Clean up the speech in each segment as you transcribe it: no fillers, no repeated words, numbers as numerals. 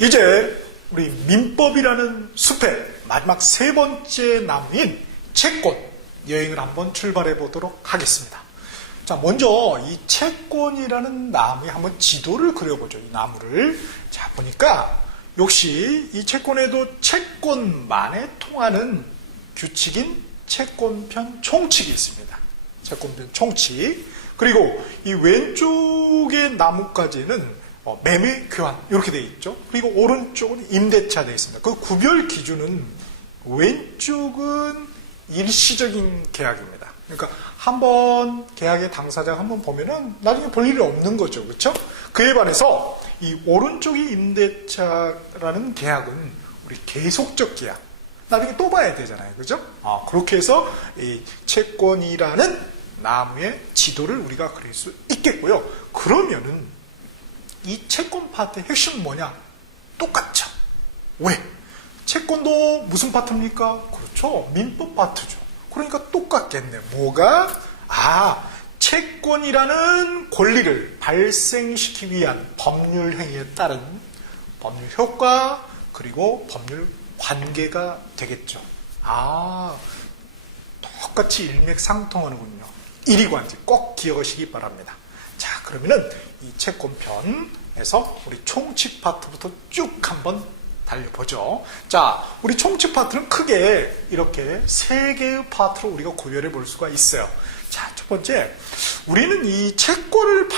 이제 우리 민법이라는 숲의 마지막 세 번째 나무인 채권 여행을 한번 출발해 보도록 하겠습니다. 자, 먼저 이 채권이라는 나무에 한번 지도를 그려보죠. 이 나무를. 자, 보니까 역시 이 채권에도 채권만에 통하는 규칙인 채권편 총칙이 있습니다. 채권편 총칙. 그리고 이 왼쪽의 나무까지는 매매 교환 이렇게 되어 있죠. 그리고 오른쪽은 임대차 되어 있습니다. 그 구별 기준은 왼쪽은 일시적인 계약입니다. 그러니까 한번 계약의 당사자가 한번 보면은 나중에 볼 일이 없는 거죠. 그렇죠? 그에 반해서 이 오른쪽이 임대차라는 계약은 우리 계속적 계약. 나중에 또 봐야 되잖아요. 그죠? 그렇게 해서 이 채권이라는 나무의 지도를 우리가 그릴 수 있겠고요. 그러면은 이 채권 파트의 핵심은 뭐냐? 똑같죠. 왜? 채권도 무슨 파트입니까? 그렇죠. 민법 파트죠. 그러니까 똑같겠네. 뭐가? 채권이라는 권리를 발생시키기 위한 법률 행위에 따른 법률 효과 그리고 법률 관계가 되겠죠. 똑같이 일맥상통하는군요. 이리관지 꼭 기억하시기 바랍니다. 자, 그러면은 이 채권편에서 우리 총칙 파트부터 쭉 한번 달려보죠. 자, 우리 총칙 파트는 크게 이렇게 세 개의 파트로 우리가 구별해 볼 수가 있어요. 자, 첫 번째, 우리는 이 채권을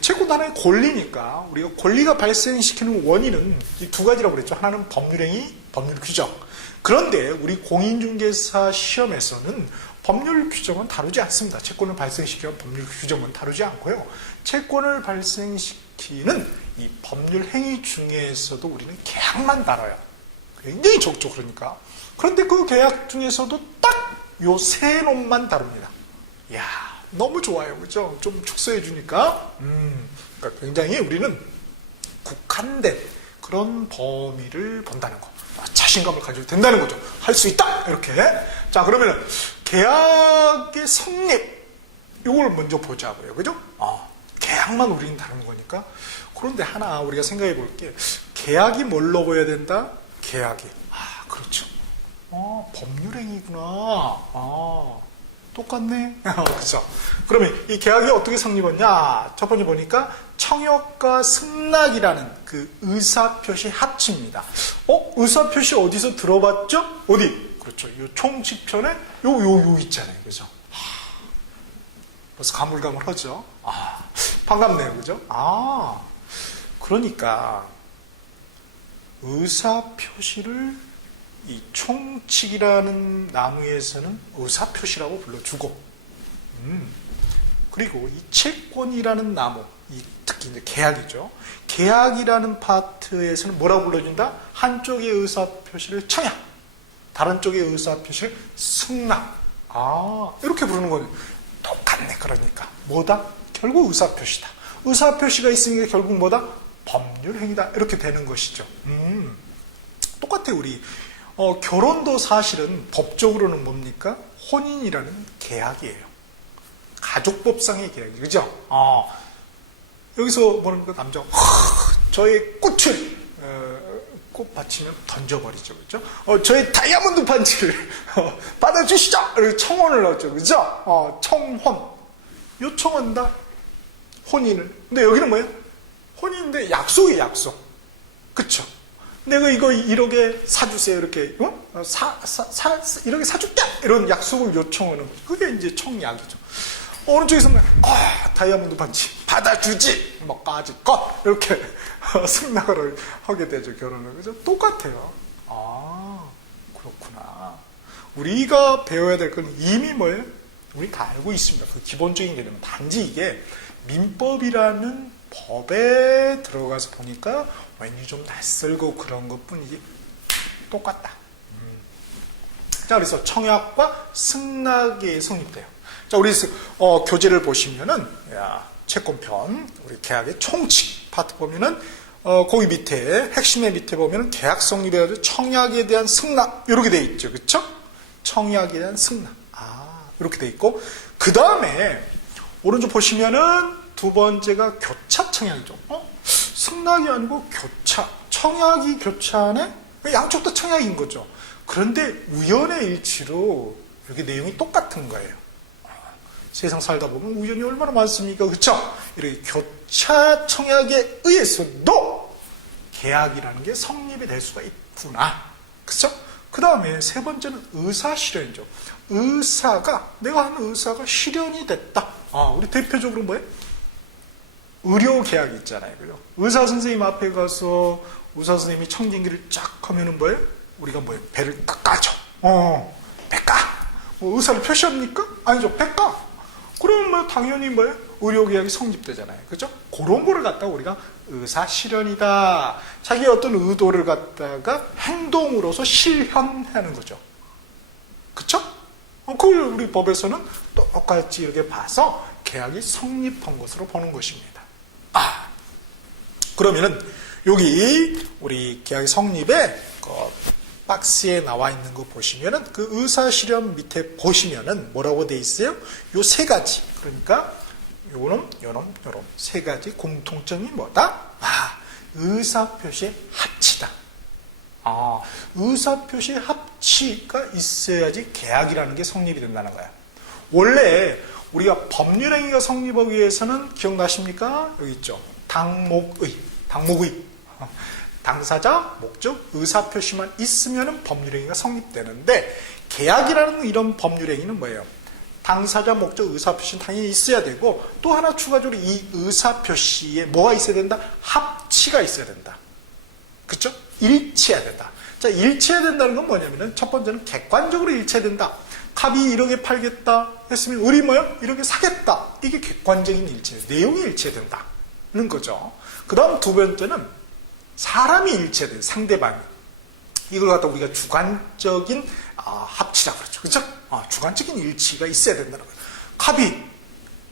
채권 하나의 권리니까 우리가 권리가 발생시키는 원인은 이 두 가지라고 그랬죠. 하나는 법률행위, 법률 규정. 그런데 우리 공인중개사 시험에서는 법률 규정은 다루지 않습니다. 채권을 발생시키는 법률 규정은 다루지 않고요. 채권을 발생시키는 이 법률 행위 중에서도 우리는 계약만 다뤄요. 굉장히 적죠, 그러니까. 그런데 그 계약 중에서도 딱 요 세 놈만 다룹니다. 이야, 너무 좋아요. 그죠? 좀 축소해 주니까. 그러니까 굉장히 우리는 국한된 그런 범위를 본다는 거. 자신감을 가지고 된다는 거죠. 할 수 있다! 이렇게. 자, 그러면은 계약의 성립, 이걸 먼저 보자고요. 그죠? 계약만 우리는 다루는 거니까. 그런데 하나 우리가 생각해 볼 게, 계약이 뭘로 보여야 된다? 계약이. 그렇죠. 법률행위구나. 똑같네. 그렇죠. 그러면 이 계약이 어떻게 성립했냐? 첫 번째 보니까 청약과 승낙이라는 그 의사표시 합치입니다. 의사표시 어디서 들어봤죠? 어디? 그렇죠. 이 총칙편에 요 있잖아요. 그죠? 벌써 가물가물하죠? 반갑네요. 그죠? 그러니까 의사표시를 이 총칙이라는 나무에서는 의사표시라고 불러주고, 그리고 이 채권이라는 나무, 특히 이제 계약이죠. 계약이라는 파트에서는 뭐라고 불러준다? 한쪽의 의사표시를 청약, 다른 쪽의 의사표시를 승낙. 이렇게 부르는 거는 똑같네. 그러니까 뭐다? 결국 의사표시다. 의사표시가 있으니까 결국 뭐다? 법률행위다. 이렇게 되는 것이죠. 똑같아요. 우리 결혼도 사실은 법적으로는 뭡니까? 혼인이라는 계약이에요. 가족법상의 계약이죠. 그죠? 여기서 뭐랍니까? 남자, 저의 꽃을, 꽃 받치면 던져버리죠. 그죠? 저의 다이아몬드 반지를 받아주시죠! 이렇게 청혼을 하죠. 그죠? 청혼. 요청한다. 혼인을. 근데 여기는 뭐예요? 혼인인데 약속이에요, 약속. 그쵸? 내가 이거 1억에 사주세요. 이렇게, 이렇게 사줄게! 이런 약속을 요청하는 거죠. 그게 이제 청약이죠. 어느 쪽에서는, 다이아몬드 반지 받아주지! 까짓것! 이렇게 승낙을 하게 되죠, 결혼을. 그죠? 똑같아요. 그렇구나. 우리가 배워야 될 건 이미 뭐예요? 우리 다 알고 있습니다. 그 기본적인 개념은. 단지 이게 민법이라는 법에 들어가서 보니까 왠지 좀 낯설고 그런 것 뿐이지 똑같다. 자, 그래서 청약과 승낙이 성립돼요. 자, 우리 교재를 보시면은 채권편, 우리 계약의 총칙 파트 보면은 거기 밑에 핵심의 밑에 보면은 계약 성립해가지고 청약에 대한 승낙 이렇게 돼 있죠, 그렇죠? 청약에 대한 승낙, 이렇게 돼 있고 그 다음에 오른쪽 보시면은 두 번째가 교차 청약이죠. 승낙이 아니고 교차 청약이 교차하네? 양쪽 다 청약인 거죠. 그런데 우연의 일치로 이렇게 내용이 똑같은 거예요. 세상 살다 보면 우연이 얼마나 많습니까? 그렇죠? 이렇게 교차 청약에 의해서도 계약이라는 게 성립이 될 수가 있구나. 그렇죠? 그 다음에 세 번째는 의사실현이죠. 내가 하는 의사가 실현이 됐다. 우리 대표적으로 뭐예요? 의료 계약이 있잖아요. 그죠? 의사 선생님 앞에 가서 의사 선생님이 청진기를 쫙 하면은 뭐예요? 우리가 뭐예요? 배를 딱 까죠. 배까? 의사를 표시합니까? 아니죠. 배까? 그러면 뭐 당연히 뭐예요? 의료 계약이 성립되잖아요. 그죠? 그런 거를 갖다가 우리가 의사 실현이다. 자기의 어떤 의도를 갖다가 행동으로서 실현하는 거죠. 그쵸? 그걸 우리 법에서는 똑같이 이렇게 봐서 계약이 성립한 것으로 보는 것입니다. 그러면은 여기 우리 계약이 성립에 그 박스에 나와 있는 거 보시면은 그 의사 실현 밑에 보시면은 뭐라고 돼 있어요? 요 세 가지. 그러니까 요런 세 가지 공통점이 뭐다? 의사표시의 합치다. 의사표시의 합치가 있어야지 계약이라는 게 성립이 된다는 거야. 원래 우리가 법률행위가 성립하기 위해서는 기억나십니까? 여기 있죠. 당목의. 당사자, 목적, 의사표시만 있으면 법률행위가 성립되는데 계약이라는 이런 법률행위는 뭐예요? 당사자, 목적, 의사표시는 당연히 있어야 되고 또 하나 추가적으로 이 의사표시에 뭐가 있어야 된다? 합치가 있어야 된다. 그렇죠? 일치해야 된다. 자, 일치해야 된다는 건 뭐냐면은 첫 번째는 객관적으로 일치해야 된다. 갑이 이렇게 팔겠다 했으면 우리 뭐요? 이렇게 사겠다. 이게 객관적인 일치, 내용이 일치해야 된다는 거죠. 그 다음 두 번째는 사람이 일치해야 돼요. 상대방이. 이걸 갖다 우리가 주관적인 합치라고 그러죠. 그렇죠? 주관적인 일치가 있어야 된다는 거예요. 갑이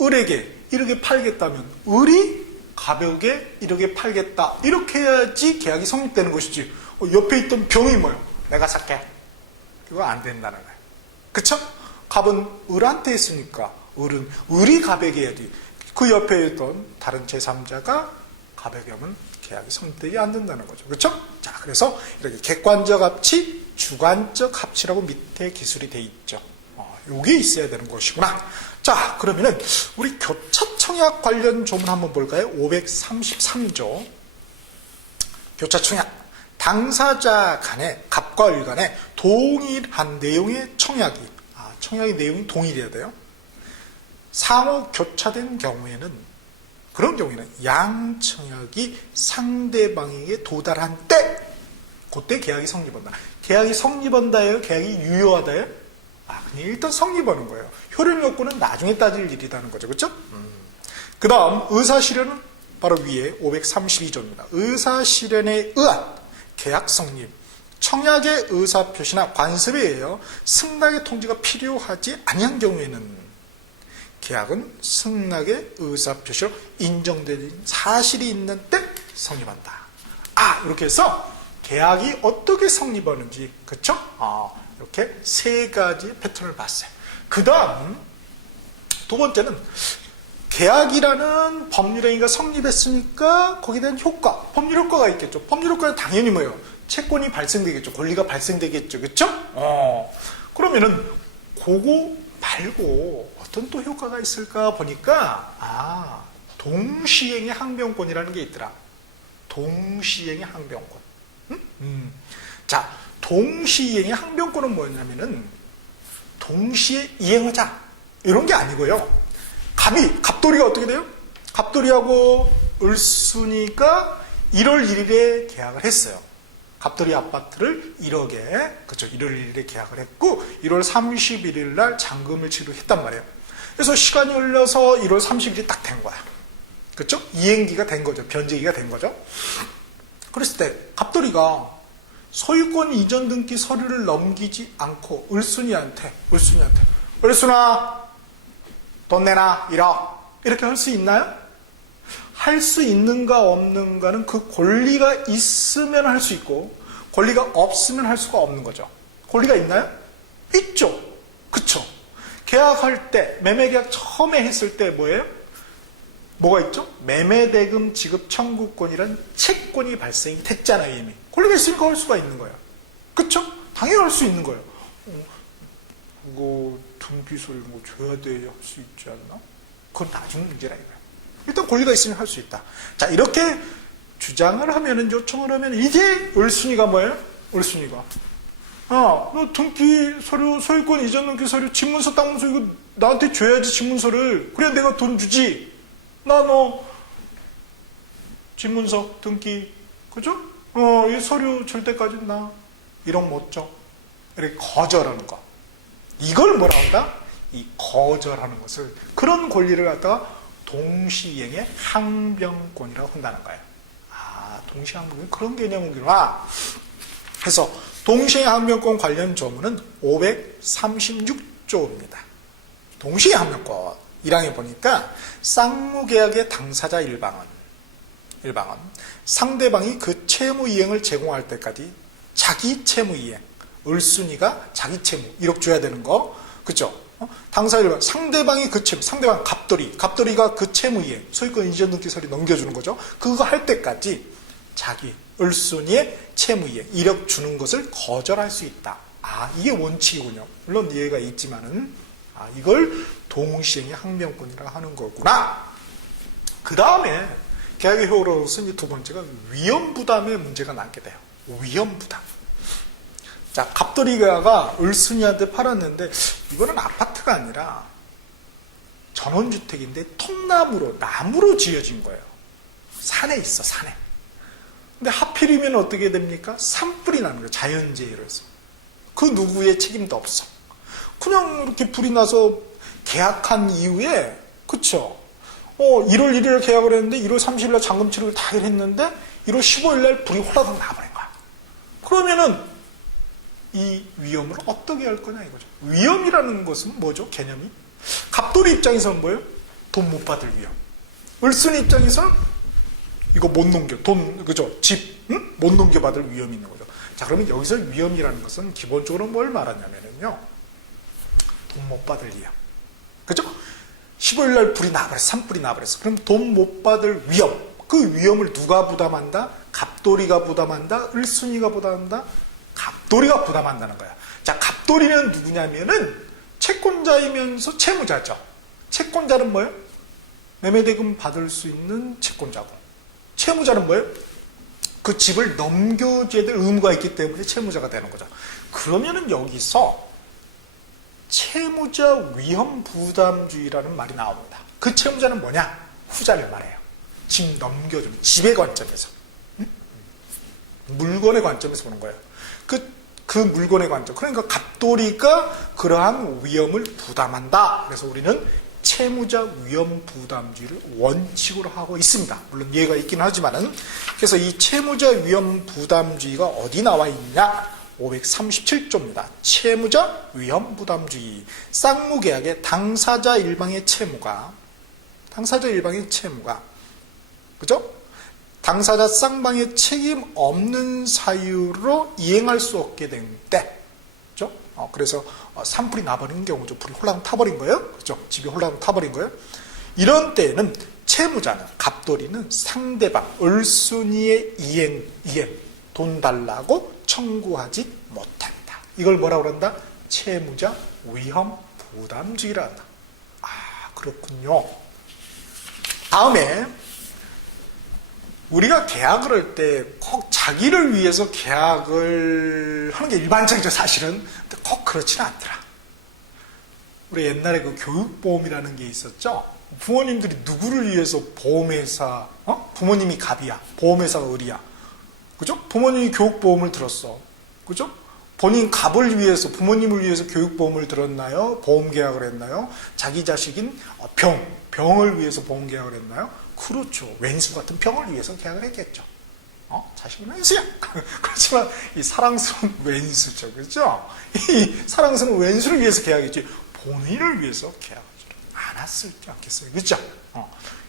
을에게 이렇게 팔겠다면 을이 갑에게 이렇게 팔겠다. 이렇게 해야지 계약이 성립되는 것이지. 옆에 있던 병이 뭐예요? 내가 살게. 이거 안 된다는 거예요. 그쵸? 갑은 을한테 했으니까 을이 갑에게 해야지. 그 옆에 있던 다른 제3자가 갑에게 하면 계약이 성립되지 안 된다는 거죠. 그렇죠? 자, 그래서 이렇게 객관적 합치, 주관적 합치라고 밑에 기술이 돼 있죠. 요게 있어야 되는 것이구나. 자, 그러면은 우리 교차 청약 관련 조문 한번 볼까요? 533조. 교차 청약. 당사자 간에, 갑과 을 간에 동일한 내용의 청약이, 청약의 내용이 동일해야 돼요. 상호 교차된 경우에는 그런 경우에는 양청약이 상대방에게 도달한 때 그때 계약이 성립한다. 계약이 성립한다예요? 계약이 유효하다예요? 그냥 일단 성립하는 거예요. 효력 요건은 나중에 따질 일이라는 거죠. 그렇죠? 그 다음 의사실현은 바로 위에 532조입니다. 의사실현에 의한 계약 성립. 청약의 의사표시나 관습에 의하여 승낙의 통지가 필요하지 아니한 경우에는 계약은 승낙의 의사표시로 인정된 사실이 있는 때 성립한다. 이렇게 해서 계약이 어떻게 성립하는지, 그렇죠? 이렇게 세 가지 패턴을 봤어요. 그 다음 두 번째는 계약이라는 법률행위가 성립했으니까 거기에 대한 효과, 법률 효과가 있겠죠. 법률 효과는 당연히 뭐예요? 채권이 발생되겠죠. 권리가 발생되겠죠. 그렇죠? 그러면은 그거 말고 어떤 또 효과가 있을까 보니까 동시행의 항변권이라는 게 있더라. 동시행의 항변권. 자, 동시행의 항변권은 뭐냐면은 동시에 이행하자 이런 게 아니고요. 갑돌이가 어떻게 돼요? 갑돌이하고 을순이가 1월 1일에 계약을 했어요. 갑돌이 아파트를 1억에, 그렇죠. 1월 1일에 계약을 했고 1월 31일 날 잔금을 치르했단 말이에요. 그래서 시간이 흘러서 1월 30일이 딱 된 거야. 그렇죠? 이행기가 된 거죠. 변제기가 된 거죠. 그랬을 때 갑돌이가 소유권 이전 등기 서류를 넘기지 않고 을순이한테 을순아 돈 내놔 1억 이렇게 할 수 있나요? 할 수 있는가 없는가는 그 권리가 있으면 할 수 있고 권리가 없으면 할 수가 없는 거죠. 권리가 있나요? 있죠. 그쵸? 계약할 때 매매계약 처음에 했을 때 뭐예요? 뭐가 있죠? 매매대금 지급 청구권이란 채권이 발생이 됐잖아요. 이미 권리가 있으니까 할 수가 있는 거예요. 그쵸? 당연히 할 수 있는 거예요. 그거 등기소리 뭐 줘야 돼 할 수 있지 않나? 그건 나중 문제라 이거예요. 일단 권리가 있으면 할 수 있다. 자, 이렇게 주장을 하면은, 요청을 하면, 이제 을순위가 뭐예요? 을순위가 너 등기 서류, 소유권 이전 등기 서류, 집문서, 땅문서 이거 나한테 줘야지. 집문서를 그래야 내가 돈 주지. 나 너 집문서 등기, 그죠? 이 서류 줄 때까지 나 1억 못 줘. 이렇게 거절하는 거. 이걸 뭐라 한다? 이 거절하는 것을, 그런 권리를 갖다가 동시이행의 항변권이라고 한다는 거예요. 아, 동시항변권 그런 개념이구나. 그래서 동시항변권 관련 조문은 536조입니다. 동시항변권 1항에 보니까 쌍무계약의 당사자 일방은 상대방이 그 채무이행을 제공할 때까지 자기 채무이행, 을순위가 자기 채무 1억 줘야 되는 거, 그죠? 당사자 일방, 상대방이 그 채무, 상대방 갑돌이가 그 채무이행, 소유권 이전 등기 서류 넘겨주는 거죠. 그거 할 때까지 자기 을순위의 채무이행 1억 주는 것을 거절할 수 있다. 아, 이게 원칙이군요. 물론 이해가 있지만은, 이걸 동시행의 항변권이라고 하는 거구나. 그 다음에 계약의 효로서는 두 번째가 위험부담의 문제가 남게 돼요. 위험부담. 자, 갑돌이가 을순이한테 팔았는데, 이거는 아파트가 아니라 전원주택인데 통나무로, 나무로 지어진 거예요. 산에 있어, 산에. 근데 하필이면 어떻게 됩니까? 산불이 나는 거예요. 자연재해로 해서. 그 누구의 책임도 없어. 그냥 이렇게 불이 나서 계약한 이후에, 그쵸? 1월 1일에 계약을 했는데 1월 30일날 잔금 치료를 다 했는데 1월 15일날 불이 홀라당 나버린 거야. 그러면은 이 위험을 어떻게 할 거냐 이거죠. 위험이라는 것은 뭐죠? 개념이? 갑돌이 입장에서는 뭐예요? 돈 못 받을 위험. 을순이 입장에서는 이거 못 넘겨. 그죠? 집, 응? 못 넘겨받을 위험이 있는 거죠. 자, 그러면 여기서 위험이라는 것은 기본적으로 뭘 말하냐면요. 돈 못 받을 위험. 그죠? 15일날 불이 나버렸어. 산불이 나버렸어. 그럼 돈 못 받을 위험. 그 위험을 누가 부담한다? 갑돌이가 부담한다? 을순이가 부담한다? 갑돌이가 부담한다는 거야. 자, 갑돌이는 누구냐면은 채권자이면서 채무자죠. 채권자는 뭐예요? 매매대금 받을 수 있는 채권자고. 채무자는 뭐예요? 그 집을 넘겨줘야 될 의무가 있기 때문에 채무자가 되는 거죠. 그러면은 여기서 채무자 위험 부담주의라는 말이 나옵니다. 그 채무자는 뭐냐? 후자를 말해요. 집 넘겨주는, 집의 관점에서. 물건의 관점에서 보는 거예요. 그 물건의 관점. 그러니까 갑돌이가 그러한 위험을 부담한다. 그래서 우리는 채무자 위험 부담주의를 원칙으로 하고 있습니다. 물론 예가 있긴 하지만은. 그래서 이 채무자 위험 부담주의가 어디 나와 있냐? 537조입니다. 채무자 위험 부담주의. 쌍무계약의 당사자 일방의 채무가, 그죠? 당사자 쌍방의 책임 없는 사유로 이행할 수 없게 된 때, 그죠? 그래서 산불이 나버린 경우죠. 불이 홀랑 타버린 거예요. 그죠? 집이 홀랑 타버린 거예요. 이런 때에는 채무자는, 갑돌이는 상대방, 을순이의 이행, 돈 달라고 청구하지 못한다. 이걸 뭐라고 그런다? 채무자 위험 부담주의라 한다. 아, 그렇군요. 다음에 우리가 계약을 할 때 꼭 자기를 위해서 계약을 하는 게 일반적이죠, 사실은. 근데 꼭 그렇지는 않더라. 우리 옛날에 그 교육보험이라는 게 있었죠. 부모님들이 누구를 위해서 보험회사, 부모님이 갑이야, 보험회사가 을이야. 그죠? 부모님이 교육보험을 들었어. 그죠? 본인 갑을 위해서, 부모님을 위해서 교육보험을 들었나요? 보험계약을 했나요? 자기 자식인 병을 위해서 보험계약을 했나요? 그렇죠. 왼수 같은 병을 위해서 계약을 했겠죠. 자식은 왼수야. 그렇지만 이 사랑스러운 왼수죠. 그렇죠? 이 사랑스러운 왼수를 위해서 계약했지 본인을 위해서 계약하지 않았을 지 않겠어요. 그렇죠?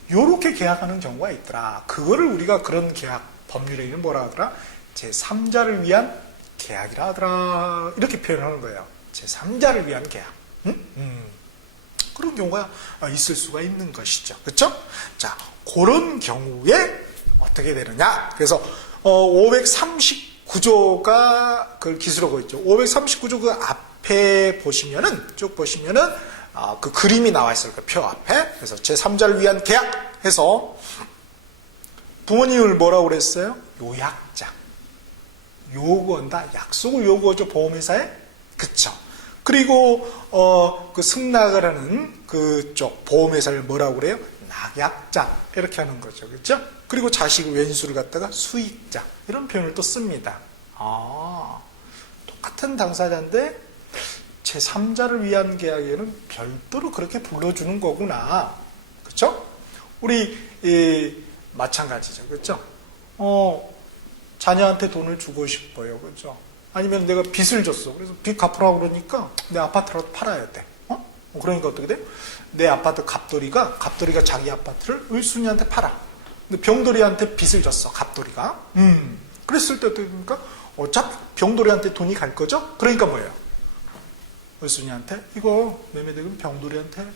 요렇게 계약하는 경우가 있더라. 그거를 우리가 그런 계약 법률에 있는 뭐라 하더라? 제3자를 위한 계약이라 하더라. 이렇게 표현하는 거예요. 제3자를 위한 계약. 그런 경우가 있을 수가 있는 것이죠. 그렇죠? 자, 그런 경우에 어떻게 되느냐? 그래서 539조가 그걸 기술하고 있죠. 539조 그 앞에 보시면은 쭉 보시면은 그 그림이 나와 있을 거예요. 표 앞에. 그래서 제3자를 위한 계약 해서 부모님을 뭐라고 그랬어요? 요약자. 요구한다. 약속을 요구하죠. 보험회사에. 그쵸. 그리고 그 승낙을 하는 그쪽 보험회사를 뭐라고 그래요? 낙약자. 이렇게 하는 거죠. 그렇죠? 그리고 자식 왼수를 갖다가 수익자. 이런 표현을 또 씁니다. 똑같은 당사자인데 제3자를 위한 계약에는 별도로 그렇게 불러주는 거구나. 그렇죠? 우리 마찬가지죠. 그렇죠? 자녀한테 돈을 주고 싶어요. 그렇죠? 아니면 내가 빚을 줬어. 그래서 빚 갚으라고 그러니까 내 아파트라도 팔아야 돼. 그러니까 어떻게 돼요? 내 아파트 갑돌이가 자기 아파트를 을순이한테 팔아. 근데 병돌이한테 빚을 줬어. 갑돌이가. 그랬을 때 어떻게 됩니까? 어차피 병돌이한테 돈이 갈 거죠? 그러니까 뭐예요? 을순이한테 이거 매매대금 병돌이한테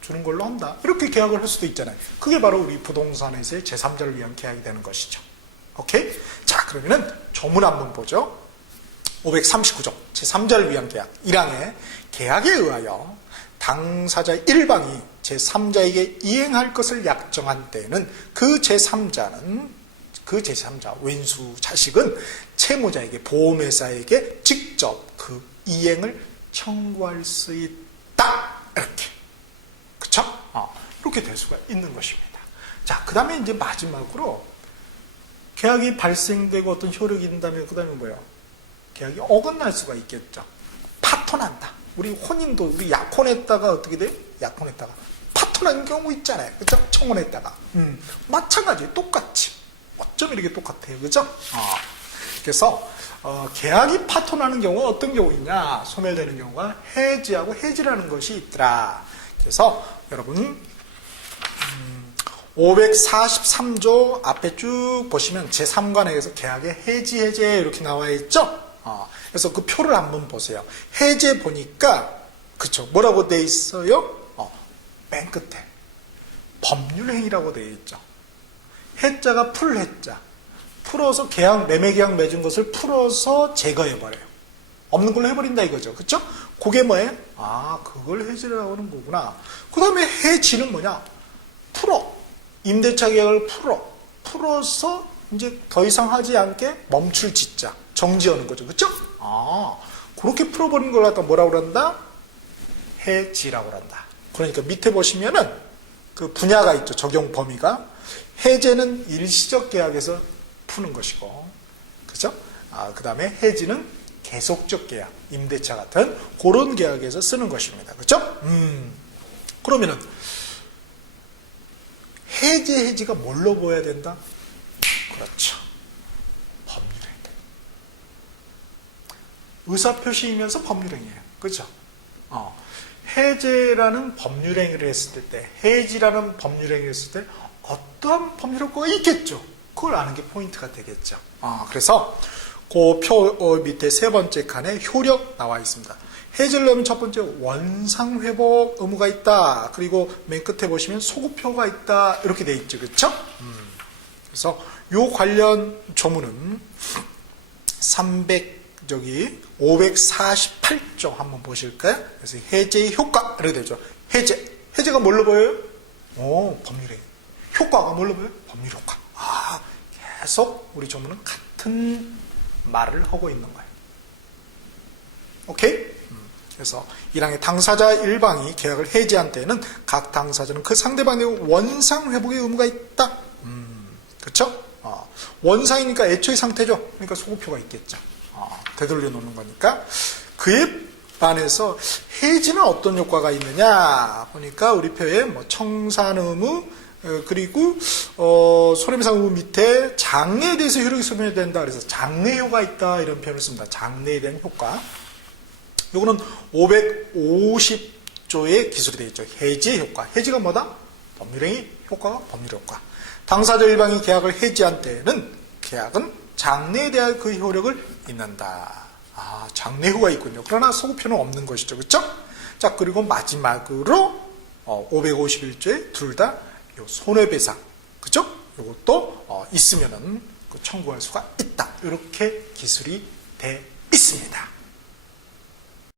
주는 걸로 한다. 이렇게 계약을 할 수도 있잖아요. 그게 바로 우리 부동산에서의 제3자를 위한 계약이 되는 것이죠. 오케이? 자, 그러면은 조문 한번 보죠. 539조 제3자를 위한 계약 1항의 계약에 의하여 당사자 1방이 제3자에게 이행할 것을 약정한 때에는 그 제3자 왼수 자식은 채무자에게 보험회사에게 직접 그 이행을 청구할 수 있다. 이렇게. 그쵸? 이렇게 될 수가 있는 것입니다. 자, 그 다음에 이제 마지막으로 계약이 발생되고 어떤 효력이 있다면 그 다음에 뭐예요? 계약이 어긋날 수가 있겠죠. 파토난다. 우리 혼인도 우리 약혼했다가 어떻게 돼요? 약혼했다가 파토난 경우 있잖아요. 그죠? 청혼했다가. 마찬가지 똑같이. 어쩜 이렇게 똑같아요. 그죠? 그래서 계약이 파토나는 경우가 어떤 경우 있냐? 소멸되는 경우가 해지하고 해지라는 것이 있더라. 그래서 여러분 543조 앞에 쭉 보시면 제3관에서 계약의 해지 이렇게 나와 있죠. 그래서 그 표를 한번 보세요. 해제 보니까 그쵸 뭐라고 돼 있어요? 맨 끝에 법률행위라고 돼 있죠. 해자가 풀해자 풀어서 계약 매매계약 맺은 것을 풀어서 제거해버려요. 없는 걸로 해버린다 이거죠. 그쵸? 그게 뭐예요? 그걸 해지라고 하는 거구나. 그 다음에 해지는 뭐냐? 풀어. 임대차 계약을 풀어서 이제 더 이상 하지 않게 멈출 짓자. 정지하는 거죠. 그쵸? 그렇게 풀어버리는 걸 갖다 뭐라고 그런다? 해지라고 그런다. 그러니까 밑에 보시면은 그 분야가 있죠. 적용 범위가. 해제는 일시적 계약에서 푸는 것이고, 그죠? 그 다음에 해지는 계속적 계약, 임대차 같은 그런 계약에서 쓰는 것입니다. 그죠? 그러면은 해지가 뭘로 보여야 된다? 그렇죠. 법률행. 의사표시이면서 법률행위예요. 그죠? 해제라는 법률행위를 했을 때, 해지라는 법률행위를 했을 때 어떠한 법률 효과가 있겠죠. 그걸 아는 게 포인트가 되겠죠. 그래서 그 표 밑에 세 번째 칸에 효력 나와 있습니다. 해지를 넣으면 첫 번째 원상회복 의무가 있다. 그리고 맨 끝에 보시면 소급표가 있다. 이렇게 돼 있죠. 그렇죠? 그래서 요 관련 조문은 548조 한번 보실까요? 그래서 해제의 효과 이렇게 되죠. 해제가 뭘로 보여요? 법률행. 효과가 뭘로 보여요? 법률 효과. 계속 우리 조문은 같은 말을 하고 있는 거예요. 오케이? 그래서 1항의 당사자 1방이 계약을 해지한 때에는 각 당사자는 그 상대방의 원상 회복의 의무가 있다. 그렇죠? 원상이니까 애초의 상태죠. 그러니까 소급표가 있겠죠. 되돌려 놓는 거니까. 그에 반해서 해지는 어떤 효과가 있느냐 보니까 우리 표에 뭐 청산 의무 그리고 손해배상 의무 밑에 장래에 대해서 효력이 소멸된다. 그래서 장래효가 있다 이런 표현을 씁니다. 장래에 대한 효과. 요거는 550조의 기술이 되어 있죠. 해지의 효과. 해지가 뭐다? 법률행위 효과가 법률효과. 당사자 일방이 계약을 해지한 때에는 계약은 장래에 대한 그 효력을 잇는다. 장래효가 있군요. 그러나 소급표는 없는 것이죠. 그렇죠? 자, 그리고 마지막으로 551조에 둘 다 손해배상, 그죠? 이것도 있으면은 청구할 수가 있다. 이렇게 기술이 돼 있습니다.